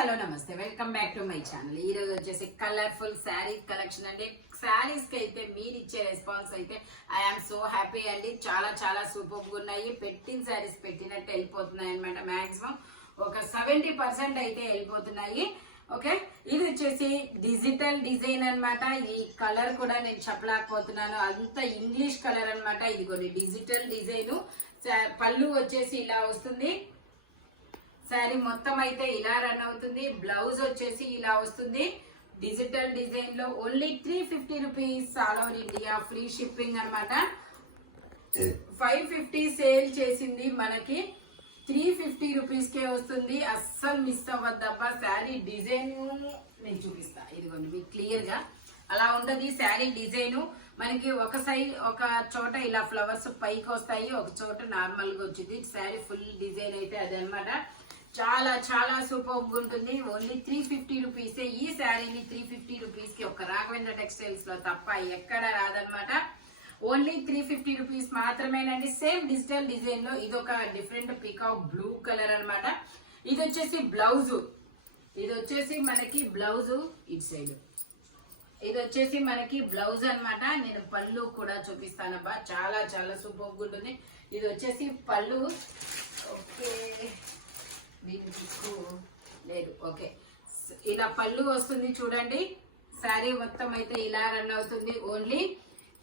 Hello నమస్తే, welcome back to my channel. ఈ రోజు వచ్చేసి కలర్ఫుల్ శారీ కలెక్షన్ అండి. శారీస్ కి అయితే మీరు ఇచ్చే రెస్పాన్స్ అయితే ఐఎమ్ సో హ్యాపీ అండి. చాలా చాలా సూపర్ గా ఉన్నాయి. పెట్టిన శారీస్ పెట్టినట్టు వెళ్ళిపోతున్నాయి అనమాట. మాక్సిమం ఒక 70% అయితే వెళ్ళిపోతున్నాయి. ఓకే, ఇది వచ్చేసి డిజిటల్ డిజైన్ అన్నమాట. ఈ కలర్ కూడా నేను చెప్పలేకపోతున్నాను, అంత ఇంగ్లీష్ కలర్ అన్నమాట. ఇది కొన్ని డిజిటల్ డిజైన్. పళ్ళు వచ్చేసి ఇలా వస్తుంది. శారీ మొత్తం అయితే ఇలా రన్ అవుతుంది. బ్లౌజ్ వచ్చేసి ఇలా వస్తుంది. డిజిటల్ డిజైన్ లో only 350 rupees, all over India free shipping అన్నమాట. 550 సేల్ చేసింది, మనకి 350 రూపీస్ కే వస్తుంది. అస్సలు మిస్ అవ్వద్దబ్బా. శారీ డిజైన్ నేను చూపిస్తా, ఇదిగోండి మీకు క్లియర్ గా అలా ఉంటది శారీ డిజైన్. మనకి ఒక చోట ఇలా ఫ్లవర్స్ పైకి వస్తాయి, ఒక చోట నార్మల్ గా వచ్చింది. శారీ ఫుల్ డిజైన్ అయితే అది అనమాట. చాలా చాలా సూపర్ ఉంటుంది. ఓన్లీ 350 రూపీసే. ఈ శారీని 350 రూపీస్ కి ఒక రాఘవేంద్ర టెక్స్టైల్స్ లో తప్ప ఎక్కడ రాదనమాట. ఓన్లీ 350 రూపీస్ మాత్రమేనండి. సేమ్ డిజిటల్ డిజైన్ లో ఇదొక డిఫరెంట్ పీకాక్ బ్లూ కలర్ అనమాట. ఇది వచ్చేసి బ్లౌజ్. ఇది వచ్చేసి మనకి బ్లౌజ్ ఇటు సైడ్. ఇది వచ్చేసి మనకి బ్లౌజ్ అనమాట. నేను పళ్ళు కూడా చూపిస్తానబ్బా. చాలా చాలా సూపర్ ఉంటుంది. ఇది వచ్చేసి పళ్ళు. ఓకే, దీనికి లేదు. ఓకే, ఇలా పళ్ళు వస్తుంది చూడండి. శారీ మొత్తం అయితే ఇలా రన్ అవుతుంది. Only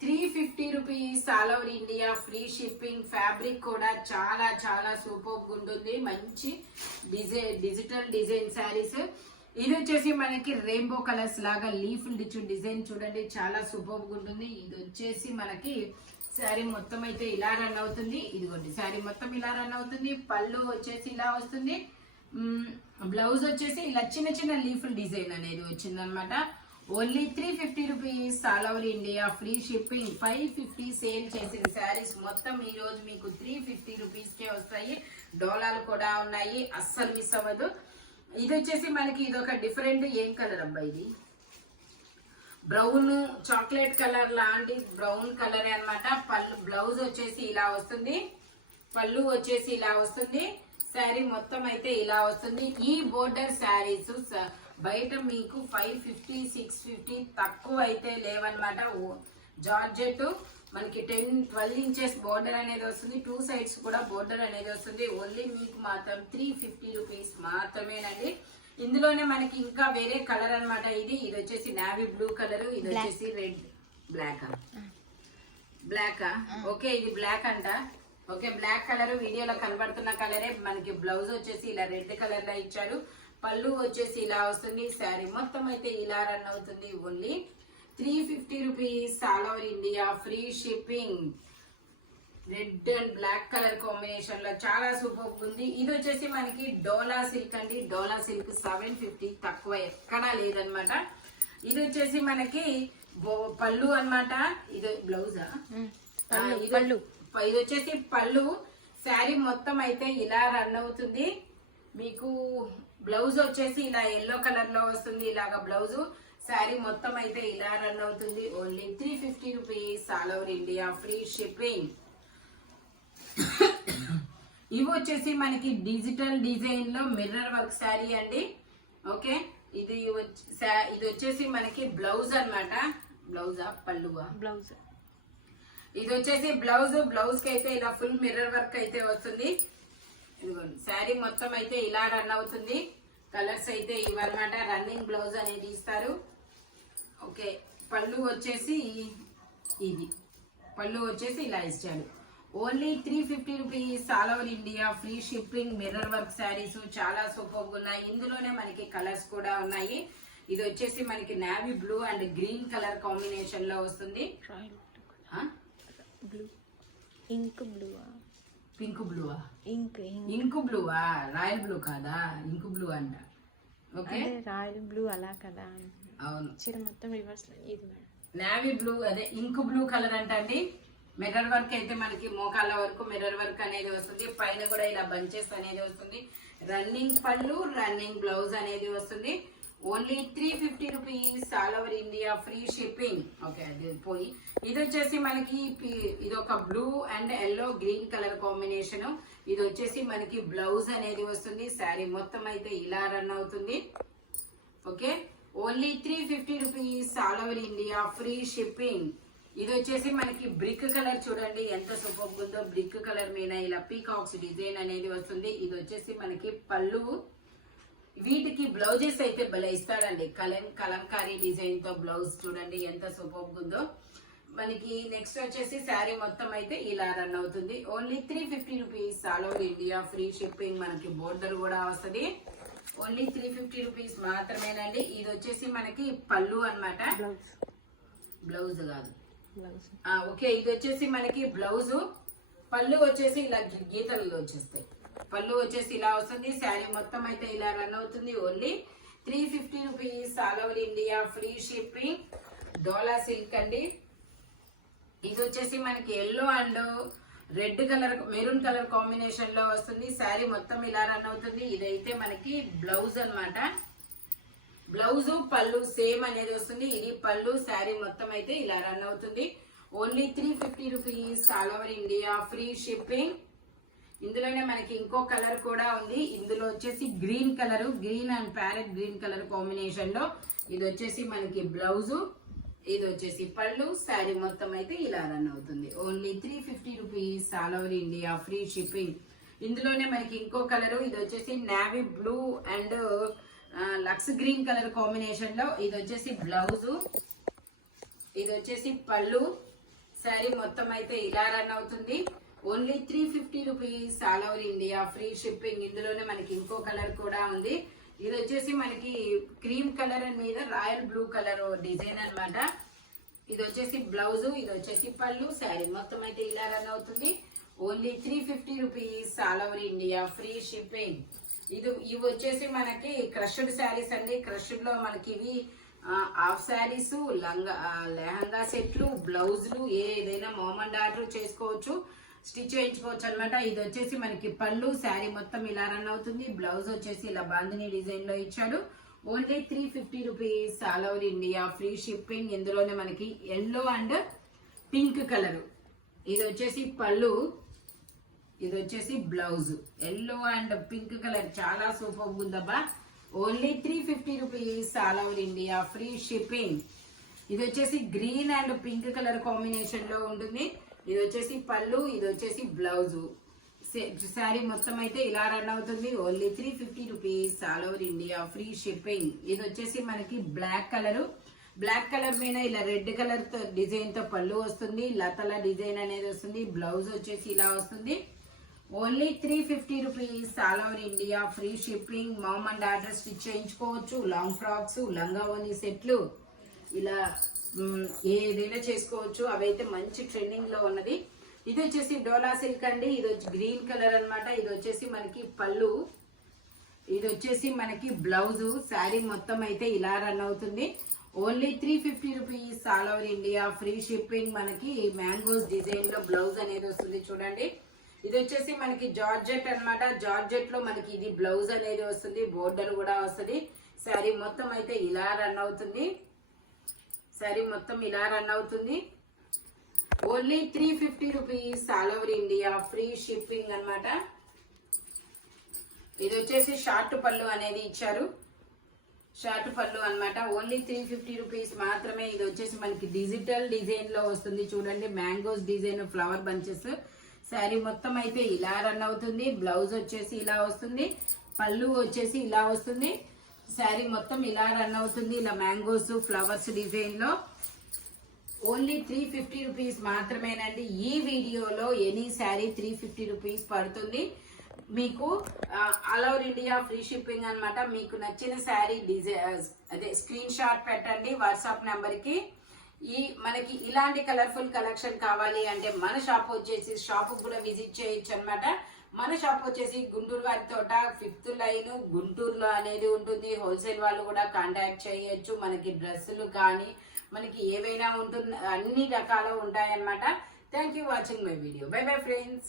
350 rupees, all over India free shipping. Fabric కూడా చాలా చాలా సూపర్ ఉంటుంది. మంచి డిజిటల్ డిజైన్ శారీస్. ఇది వచ్చేసి మనకి రెయిన్బో కలర్స్ లాగా లీఫ్ డిజైన్ చూడండి, చాలా సూపర్ ఉంటుంది. ఇది వచ్చేసి మనకి శారీ మొత్తం అయితే ఇలా రన్ అవుతుంది. ఇదిగోండి, శారీ మొత్తం ఇలా రన్ అవుతుంది. పళ్ళు వచ్చేసి ఇలా వస్తుంది. బ్లౌజ్ వచ్చేసి ఇలా చిన్న చిన్న లీఫ్ డిజైన్ అనేది వచ్చింది అనమాట. Only 350 rupees, all over India free shipping. 550 sale చేసిన శారీస్ మొత్తం ఈ రోజు మీకు 350 రూపీస్ కే వస్తాయి. డోలాలు కూడా ఉన్నాయి, అస్సలు మిస్ అవ్వదు. ఇది వచ్చేసి మనకి ఇదొక డిఫరెంట్, ఏం కలర్ అబ్బా ఇది? బ్రౌన్ చాక్లెట్ కలర్ లాంటి బ్రౌన్ కలర్ అన్నమాట. పళ్ళు బ్లౌజ్ వచ్చేసి ఇలా వస్తుంది. పళ్ళు వచ్చేసి ఇలా వస్తుంది. శారీ మొత్తం అయితే ఇలా వస్తుంది. ఈ బోర్డర్ శారీస్ బయట మీకు 550 650 తక్కువ అయితే లేవన్నమాట. జార్జెట్ మనకి 10-12 ఇంచెస్ బోర్డర్ అనేది వస్తుంది. 2 సైడ్స్ కూడా బోర్డర్ అనేది వస్తుంది. ఓన్లీ మీకు మాత్రం 350 రూపీస్ మాత్రమేనండి. ఇందులోనే మనకి ఇంకా వేరే కలర్ అనమాట. ఇది వచ్చేసి నావీ బ్లూ కలర్. ఇది వచ్చేసి రెడ్ బ్లాక్. ఓకే, ఇది బ్లాక్ అంట. ఓకే, బ్లాక్ కలర్ వీడియోలో కనబడుతున్న కలరే. మనకి బ్లౌజ్ వచ్చేసి ఇలా రెడ్ కలర్ లో ఇచ్చారు. పళ్ళు వచ్చేసి ఇలా వస్తుంది. శారీ మొత్తం అయితే ఇలా రన్ అవుతుంది. Only 350 rupees, all over India free shipping. Red and black colour combination లో చాలా సూపర్ ఉంది. ఇది వచ్చేసి మనకి డోలా సిల్క్ అండి. డోలా సిల్క్ 750, తక్కువ ఎక్కడా లేదనమాట. ఇది వచ్చేసి మనకి పళ్ళు అనమాట. ఇది బ్లౌజా? ఇది వచ్చేసి పళ్ళు. శారీ మొత్తం అయితే ఇలా రన్ అవుతుంది. మీకు బ్లౌజ్ వచ్చేసి ఇలా ఎల్లో కలర్ లో వస్తుంది. ఇలాగా బ్లౌజ్. శారీ మొత్తం అయితే ఇలా రన్ అవుతుంది. Only 350 rupees, all over India free shipping. ఇవి వచ్చేసి మనకి డిజిటల్ డిజైన్ లో మిర్రర్ వర్క్ శారీ అండి. ఓకే, ఇది వచ్చేసి మనకి బ్లౌజ్ అనమాట. బ్లౌజా పళ్ళువా? బ్లౌజ్. ఇది వచ్చేసి బ్లౌజ్. బ్లౌజ్ కి అయితే ఇలా ఫుల్ మిర్రర్ వర్క్ అయితే వస్తుంది. ఇదిగోండి, శారీ మొత్తం అయితే ఇలా రన్ అవుతుంది. కలర్స్ అయితే ఇవన్నమాట. రన్నింగ్ బ్లౌజ్ అనేది ఇస్తారు. ఓకే, పళ్ళు వచ్చేసి ఇది. పళ్ళు వచ్చేసి ఇలా ఇచ్చాడు. Only 350 rupees, all over India free shipping. Mirror work saris చాలా సూపర్ ఉన్నాయి. ఇందులోనే మనకి కలర్స్ కూడా ఉన్నాయి. ఇది వచ్చేసి మనకి navy blue and green colour combination లో వస్తుంది. ఇంక్ బ్లూ, పింక్ బ్లూవా? ఇంక్ బ్లూవా? రాయల్ బ్లూ కాదా, ఇంక్ బ్లూ అంట. ఓకే, రాయల్ బ్లూ అలా కదా. అవును, చీర మొత్తం రివర్స్. ఇది నావీ బ్లూ, అదే ఇంక్ బ్లూ కలర్ అంట అండి. మిర్రర్ వర్క్ అయితే మనకి మోకాళ్ళ వరకు మిర్రర్ వర్క్ అనేది వస్తుంది. పైన కూడా ఇలా బంచెస్ అనేది వస్తుంది. రన్నింగ్ పళ్ళు, రన్నింగ్ బ్లౌజ్ అనేది వస్తుంది. Only 350 rupees all over India free shipping. Okay అది పోయి ఇది వచ్చేసి మనకి ఇది ఒక blue and yellow green colour combination. ఇది వచ్చేసి మనకి బ్లౌజ్ అనేది వస్తుంది. శారీ మొత్తం అయితే ఇలా రన్ అవుతుంది. Okay only 350 rupees all over India free shipping. ఇది వచ్చేసి మనకి బ్రిక్ కలర్ చూడండి ఎంత సూపర్ ఉందో. బ్రిక్ కలర్ మీద ఇలా పీకాక్స్ డిజైన్ అనేది వస్తుంది. ఇది వచ్చేసి మనకి పళ్ళు. వీటికి బ్లౌజెస్ అయితే భలే ఇస్తాడండి. కలంకారీ డిజైన్ తో బ్లౌజ్ చూడండి ఎంత సూపర్ ఉందో. మనకి నెక్స్ట్ వచ్చేసి శారీ మొత్తం అయితే ఇలా రన్ అవుతుంది. Only 350 rupees all over India free shipping. మనకి బోర్డర్ కూడా వస్తుంది. ఓన్లీ 350 రూపీస్ మాత్రమేనండి. ఇది వచ్చేసి మనకి పళ్ళు అన్నమాట. బ్లౌజ్ కాదు. ఓకే ఇది వచ్చేసి మనకి బ్లౌజ్. పళ్ళు వచ్చేసి ఇలా గీతలు వచ్చేస్తాయి. పళ్ళు వచ్చేసి ఇలా వస్తుంది. శారీ మొత్తం అయితే ఇలా రన్ అవుతుంది. Only 350 rupees all over India free shipping. Dola silk అండి. ఇది వచ్చేసి మనకి yellow and red colour maroon colour combination లో వస్తుంది. శారీ మొత్తం ఇలా రన్ అవుతుంది. ఇదైతే మనకి బ్లౌజ్ అన్నమాట. బ్లౌజ్ పళ్ళు సేమ్ అనేది వస్తుంది. ఇది పళ్ళు. శారీ మొత్తం అయితే ఇలా రన్ అవుతుంది. Only 350 rupees all over India free shipping. ఇందులోనే మనకి ఇంకో కలర్ కూడా ఉంది. ఇందులో వచ్చేసి green colour, green and parrot green colour combination లో ఇది వచ్చేసి మనకి బ్లౌజ్. ఇది వచ్చేసి పళ్ళు. శారీ మొత్తం అయితే ఇలా రన్ అవుతుంది. Only 350 rupees all over India free shipping. ఇందులోనే మనకి ఇంకో కలర్. ఇది వచ్చేసి navy blue and lux green colour combination లో ఇది వచ్చేసి బ్లౌజ్. ఇది వచ్చేసి పళ్ళు. శారీ మొత్తం అయితే ఇలా రన్ అవుతుంది. Only 350 rupees all over India free shipping. ఇందులోనే మనకి ఇంకో కలర్ కూడా ఉంది. ఇది వచ్చేసి మనకి క్రీమ్ కలర్ మీద రాయల్ బ్లూ కలర్ డిజైన్ అన్నమాట. ఇది వచ్చేసి బ్లౌజ్. ఇది వచ్చేసి పళ్ళు. శారీ మొత్తం అయితే ఇలా రన్ అవుతుంది. Only 350 rupees all over India free shipping. ఇవి వచ్చేసి మనకి క్రష్డ్ శారీస్ అండి. క్రష్డ్ లో మనకి ఇవి హాఫ్ శారీస్, లెహంగా సెట్లు, బ్లౌజులు ఏదైనా మామ్ అండ్ ఆర్డర్ చేసుకోవచ్చు, స్టిచ్ చేయించుకోవచ్చు అనమాట. ఇది వచ్చేసి మనకి పళ్ళు. శారీ మొత్తం ఇలా రన్ అవుతుంది. బ్లౌజ్ వచ్చేసి ఇలా బాందిని డిజైన్ లో ఇచ్చాడు. Only 350 rupees all over India free shipping. ఇందులోనే మనకి ఎల్లో అండ్ పింక్ కలర్. ఇది వచ్చేసి పళ్ళు. ఇది వచ్చేసి blouse. Yellow and pink colour చాలా సూపర్ ఉందబ్బా. Only 350 rupees all over India free shipping. ఇది వచ్చేసి green and pink colour combination లో ఉంటుంది. ఇది వచ్చేసి పళ్ళు. ఇది వచ్చేసి బ్లౌజ్. శారీ మొత్తం అయితే ఇలా రన్ అవుతుంది. Only 350 rupees all over India free shipping. ఇది వచ్చేసి మనకి బ్లాక్ కలర్. బ్లాక్ కలర్ మీద ఇలా రెడ్ కలర్ తో డిజైన్ తో పళ్ళు వస్తుంది. లతల డిజైన్ అనేది వస్తుంది. బ్లౌజ్ వచ్చేసి ఇలా వస్తుంది. Only 350 rupees all over India free shipping. Mom and order stitch చేయించుకోవచ్చు. లాంగ్ ఫ్రాక్స్, లంగా ఓని సెట్లు ఇలా ఏదైనా చేసుకోవచ్చు. అవైతే మంచి ట్రెండింగ్ లో ఉన్నది. ఇది వచ్చేసి డోలా సిల్క్ అండి. ఇది వచ్చి గ్రీన్ కలర్ అన్నమాట. ఇది వచ్చేసి మనకి పళ్ళు. ఇది వచ్చేసి మనకి బ్లౌజ్. శారీ మొత్తం అయితే ఇలా రన్ అవుతుంది. Only 350 rupees all over India free shipping. మనకి మ్యాంగోస్ డిజైన్ లో బ్లౌజ్ అనేది వస్తుంది చూడండి. ఇది వచ్చేసి మనకి జార్జెట్ అన్నమాట. జార్జెట్ లో మనకి ఇది బ్లౌజ్ అనేది వస్తుంది. బోర్డర్ కూడా వస్తుంది. శారీ మొత్తం అయితే ఇలా రన్ అవుతుంది. శారీ మొత్తం ఇలా రన్ అవుతుంది. Only 350 rupees all over India free shipping అన్నమాట. ఇది వచ్చేసి షార్ట్ పళ్ళు అనేది ఇచ్చారు. షార్ట్ పళ్ళు అన్నమాట. ఓన్లీ 350 రూపీస్ మాత్రమే. ఇది వచ్చేసి మనకి డిజిటల్ డిజైన్ లో వస్తుంది చూడండి. Mangoes design, flower bunches. Sari మొత్తం అయితే ఇలా రన్ అవుతుంది. బ్లౌజ్ వచ్చేసి ఇలా వస్తుంది. పళ్ళు వచ్చేసి ఇలా వస్తుంది. శారీ మొత్తం ఇలా రన్ అవుతుంది. ఇలా మ్యాంగోస్, ఫ్లవర్స్ డిజైన్ లో. ఓన్లీ 350 రూపీస్ మాత్రమేనండి. ఈ వీడియోలో ఎనీ శారీ 350 రూపీస్ పడుతుంది మీకు. All over India free shipping అన్నమాట. మీకు నచ్చిన శారీ అదే స్క్రీన్ షాట్ పెట్టండి వాట్సాప్ నెంబర్ కి. మనకి ఇలాంటి కలర్ఫుల్ కలెక్షన్ కావాలి అంటే మన షాప్ వచ్చేసి షాప్ కూడా విజిట్ చేయొచ్చు అన్నమాట. మన షాప్ వచ్చేసి గుంటూరు వారి తోట 5th లైన్ గుంటూరులో అనేది ఉంటుంది. హోల్సేల్ వాళ్ళు కూడా కాంటాక్ట్ చేయొచ్చు. మనకి డ్రెస్సులు కానీ మనకి ఏవైనా ఉంటుంది, అన్ని రకాలు ఉంటాయన్నమాట. Thank you watching my video. By bye friends.